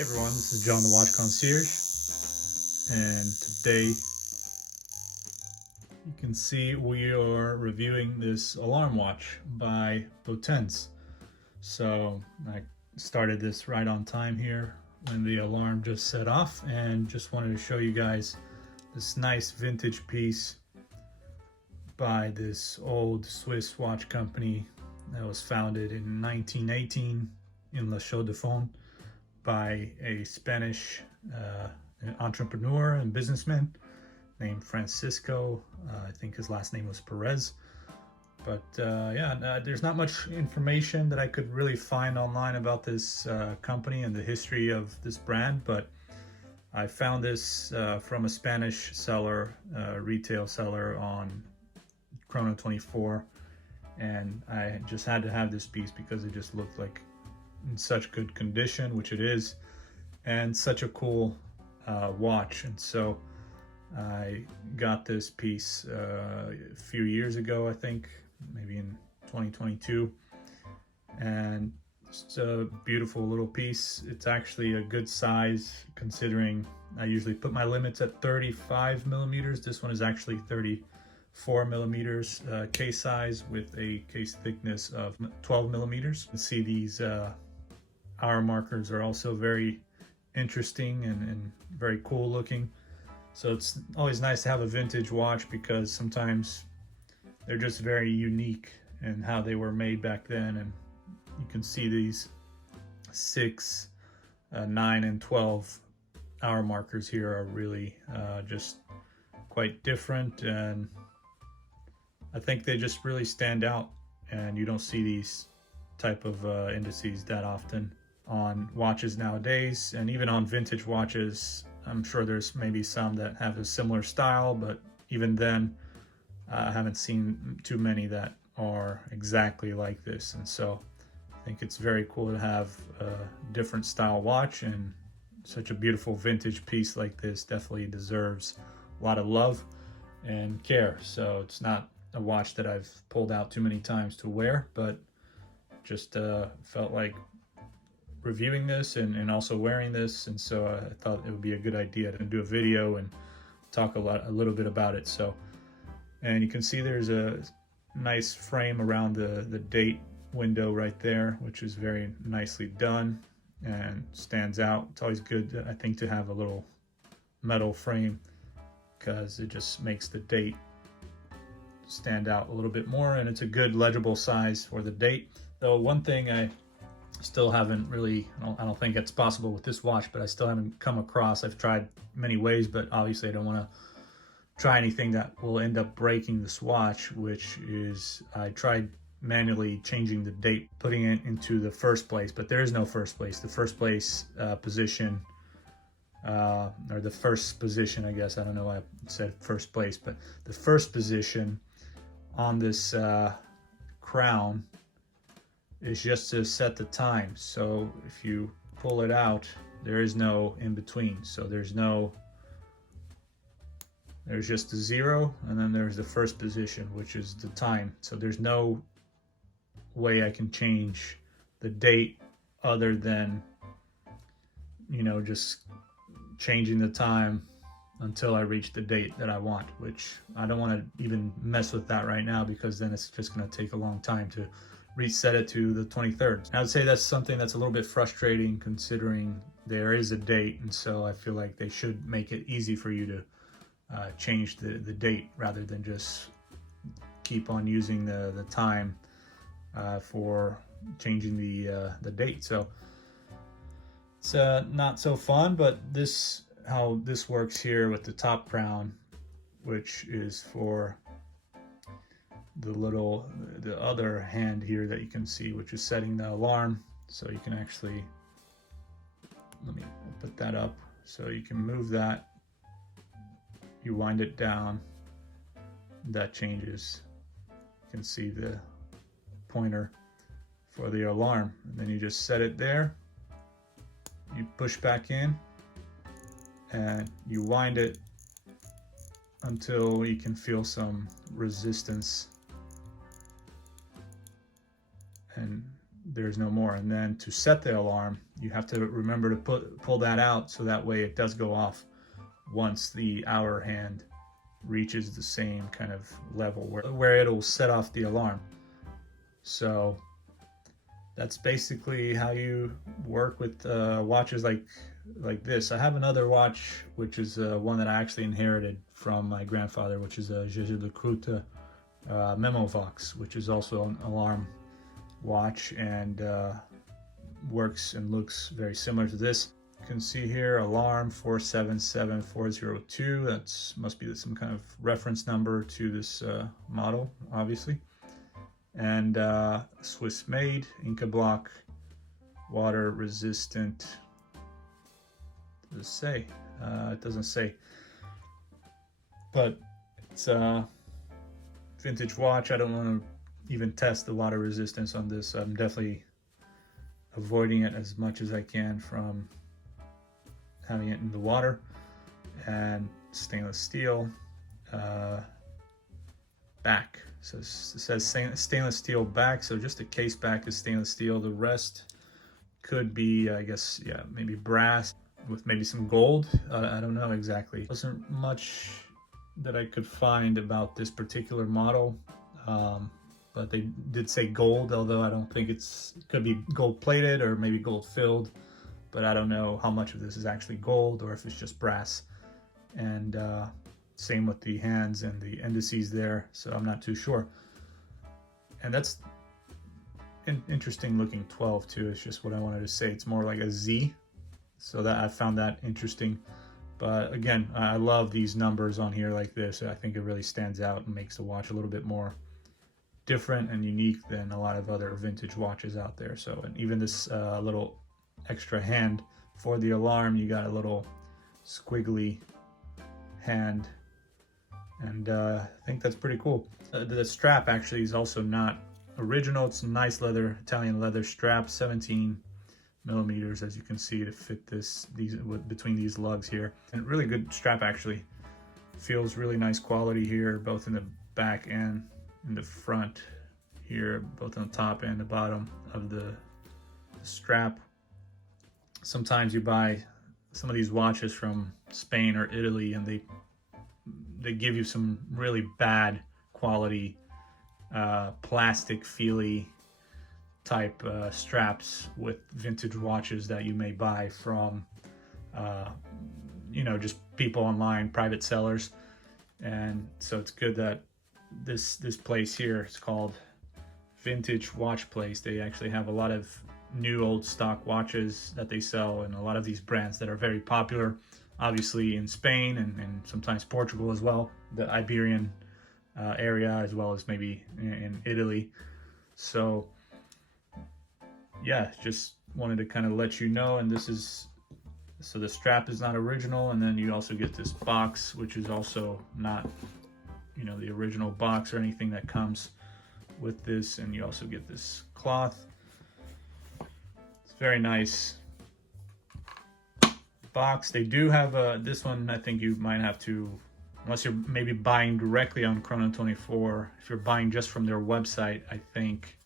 Hey everyone, this is John the Watch Concierge, and today you can see we are reviewing this alarm watch by Potens. So I started this right on time here when the alarm just set off, and just wanted to show you guys this nice vintage piece by this old Swiss watch company that was founded in 1918 in La Chaux-de-Fonds by a Spanish entrepreneur and businessman named Francisco. I think his last name was Perez. But there's not much information that I could really find online about this company and the history of this brand, but I found this from a Spanish seller, retail seller on Chrono24, and I just had to have this piece because it just looked like in such good condition, which it is, and such a cool watch. And so I got this piece a few years ago, I think maybe in 2022, and it's a beautiful little piece. It's actually a good size considering I usually put my limits at 35 millimeters. This one is actually 34 millimeters case size with a case thickness of 12 millimeters. You can see these hour markers are also very interesting and very cool looking. So it's always nice to have a vintage watch because sometimes they're just very unique in how they were made back then. And you can see these 6, 9, and 12 hour markers here are really just quite different, and I think they just really stand out, and you don't see these type of indices that often on watches nowadays. And even on vintage watches, I'm sure there's maybe some that have a similar style, but even then I haven't seen too many that are exactly like this. And so I think it's very cool to have a different style watch, and such a beautiful vintage piece like this definitely deserves a lot of love and care. So it's not a watch that I've pulled out too many times to wear, but just felt like reviewing this and also wearing this, and so I thought it would be a good idea to do a video and talk a little bit about it. So, and you can see there's a nice frame around the date window right there, which is very nicely done and stands out. It's always good, I think, to have a little metal frame because it just makes the date stand out a little bit more, and it's a good legible size for the date. Though one thing I still haven't really, I don't think it's possible with this watch, but I still haven't come across. I've tried many ways, but obviously I don't want to try anything that will end up breaking this watch, which is I tried manually changing the date, putting it into the first place, but there is no first place. The first place position, or the first position, I guess, I don't know why I said first place, but the first position on this crown is just to set the time. So if you pull it out, there is no in between. So there's just a 0, and then there's the first position, which is the time. So there's no way I can change the date other than, you know, just changing the time until I reach the date that I want, which I don't want to even mess with that right now because then it's just going to take a long time to reset it to the 23rd. I would say that's something that's a little bit frustrating considering there is a date, and so I feel like they should make it easy for you to change the date rather than just keep on using the time for changing the date. So it's not so fun, but this, how this works here with the top crown, which is for the other hand here that you can see, which is setting the alarm. So you can actually, let me put that up so you can move that. You wind it down, that changes. You can see the pointer for the alarm, and then you just set it there. You push back in and you wind it until you can feel some resistance, and there's no more. And then to set the alarm, you have to remember to pull that out, so that way it does go off once the hour hand reaches the same kind of level where it'll set off the alarm. So that's basically how you work with watches like this. I have another watch, which is one that I actually inherited from my grandfather, which is a Jaeger-LeCoultre Memovox, which is also an alarm watch, and works and looks very similar to this. You can see here alarm 477402. That's must be some kind of reference number to this model, obviously. And Swiss made, Inca block, water resistant. Does it say? It doesn't say, but it's a vintage watch. I don't want to even test the water resistance on this. I'm definitely avoiding it as much as I can from having it in the water. And stainless steel back. So it says stainless steel back, so just the case back is stainless steel. The rest could be, I guess, yeah, maybe brass with maybe some gold. I don't know exactly. Wasn't much that I could find about this particular model, but they did say gold, although I don't think it could be gold plated or maybe gold filled, but I don't know how much of this is actually gold or if it's just brass. And same with the hands and the indices there, so I'm not too sure. And that's an interesting looking 12 too. It's just what I wanted to say. It's more like a Z, so that I found that interesting. But again, I love these numbers on here like this. I think it really stands out and makes the watch a little bit more different and unique than a lot of other vintage watches out there. So, and even this little extra hand for the alarm, you got a little squiggly hand, and I think that's pretty cool. The strap actually is also not original. It's a nice leather, Italian leather strap, 17 millimeters, as you can see, to fit these between these lugs here. And really good strap, actually. Feels really nice quality here, both in the back and in the front here, both on the top and the bottom of the strap. Sometimes you buy some of these watches from Spain or Italy, and they give you some really bad quality plastic feely type straps with vintage watches that you may buy from you know, just people online, private sellers. And so it's good that this place here, it's called Vintage Watch Place. They actually have a lot of new old stock watches that they sell, and a lot of these brands that are very popular, obviously in Spain and sometimes Portugal as well, the Iberian area, as well as maybe in Italy. So yeah, just wanted to kind of let you know. And this is, so the strap is not original, and then you also get this box, which is also not, you know, the original box or anything that comes with this. And you also get this cloth. It's very nice box. They do have this one, I think you might have to, unless you're maybe buying directly on Chrono24, if you're buying just from their website, I think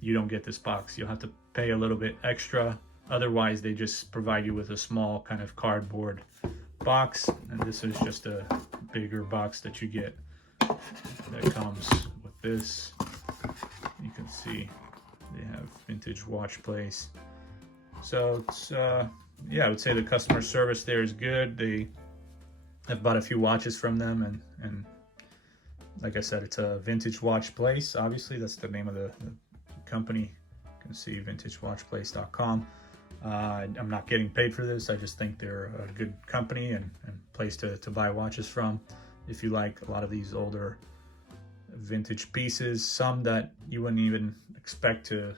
you don't get this box. You'll have to pay a little bit extra. Otherwise, they just provide you with a small kind of cardboard box, and this is just a bigger box that you get that comes with this. You can see they have Vintage Watch Place. So it's yeah, I would say the customer service there is good. I've bought a few watches from them, and like I said, it's a Vintage Watch Place. Obviously, that's the name of the company. You can see vintagewatchplace.com. I'm not getting paid for this. I just think they're a good company and place to buy watches from if you like a lot of these older vintage pieces, some that you wouldn't even expect to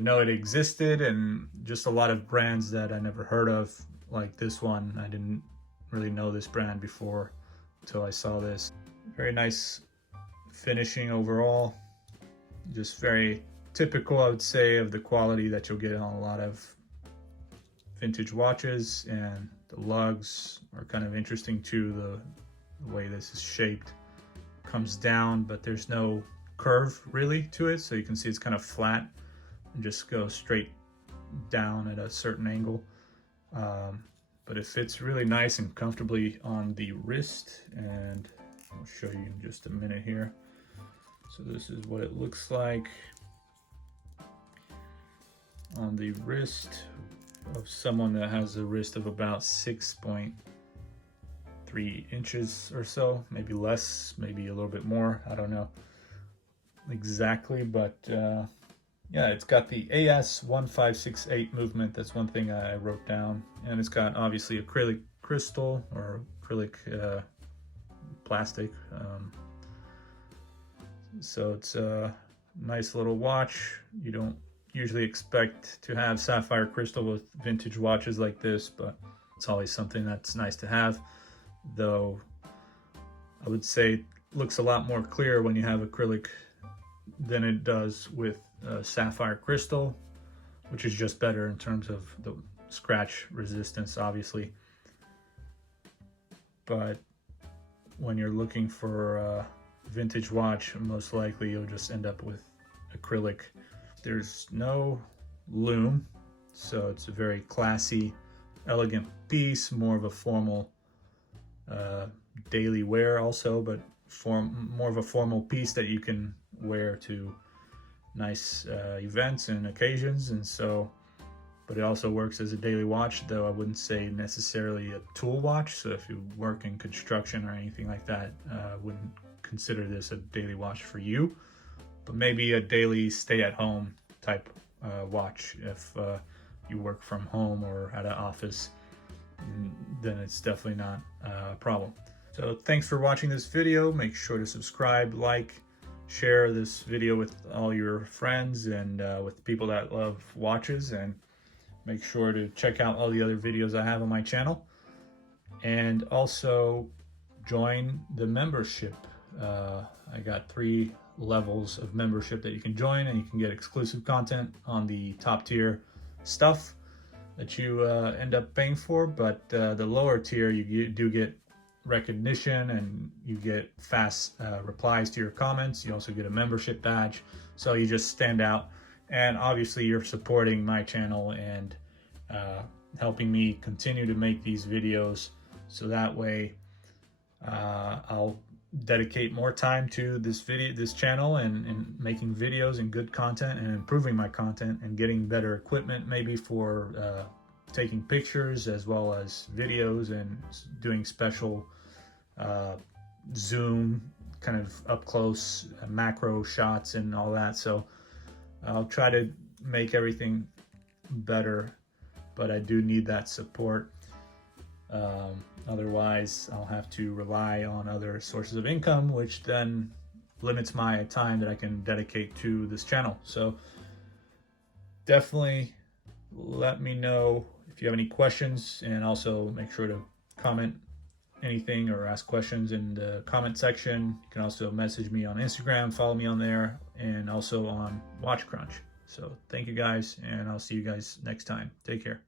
know it existed, and just a lot of brands that I never heard of, like this one. I didn't really know this brand before until I saw this. Very nice finishing overall, just very typical, I would say, of the quality that you'll get on a lot of vintage watches. And the lugs are kind of interesting too, the way this is shaped. Comes down, but there's no curve really to it, so you can see it's kind of flat and just goes straight down at a certain angle. But it fits really nice and comfortably on the wrist, and I'll show you in just a minute here. So this is what it looks like on the wrist of someone that has a wrist of about 6.3 inches or so, maybe less, maybe a little bit more, I don't know exactly, but yeah, it's got the AS1568 movement. That's one thing I wrote down, and it's got obviously acrylic crystal or acrylic plastic, so it's a nice little watch. You don't usually expect to have sapphire crystal with vintage watches like this, but it's always something that's nice to have, though I would say it looks a lot more clear when you have acrylic than it does with sapphire crystal, which is just better in terms of the scratch resistance, obviously. But when you're looking for a vintage watch, most likely you'll just end up with acrylic. There's no lume, so it's a very classy, elegant piece, more of a formal daily wear also, but more of a formal piece that you can wear to nice events and occasions. And so, but it also works as a daily watch, though I wouldn't say necessarily a tool watch. So if you work in construction or anything like that, I wouldn't consider this a daily watch for you, but maybe a daily stay-at-home type watch. If you work from home or at an office, then it's definitely not a problem. So thanks for watching this video. Make sure to subscribe, like, share this video with all your friends and with people that love watches, and make sure to check out all the other videos I have on my channel, and also join the membership. I got 3 levels of membership that you can join, and you can get exclusive content on the top tier stuff that you end up paying for, but the lower tier you do get recognition, and you get fast replies to your comments. You also get a membership badge, so you just stand out, and obviously you're supporting my channel and helping me continue to make these videos, so that way I'll dedicate more time to this channel and making videos and good content, and improving my content and getting better equipment, maybe for taking pictures as well as videos, and doing special zoom kind of up close macro shots and all that. So I'll try to make everything better, but I do need that support. Otherwise I'll have to rely on other sources of income, which then limits my time that I can dedicate to this channel. So definitely let me know if you have any questions, and also make sure to comment anything or ask questions in the comment section. You can also message me on Instagram, follow me on there, and also on Watch Crunch. So thank you guys, and I'll see you guys next time. Take care.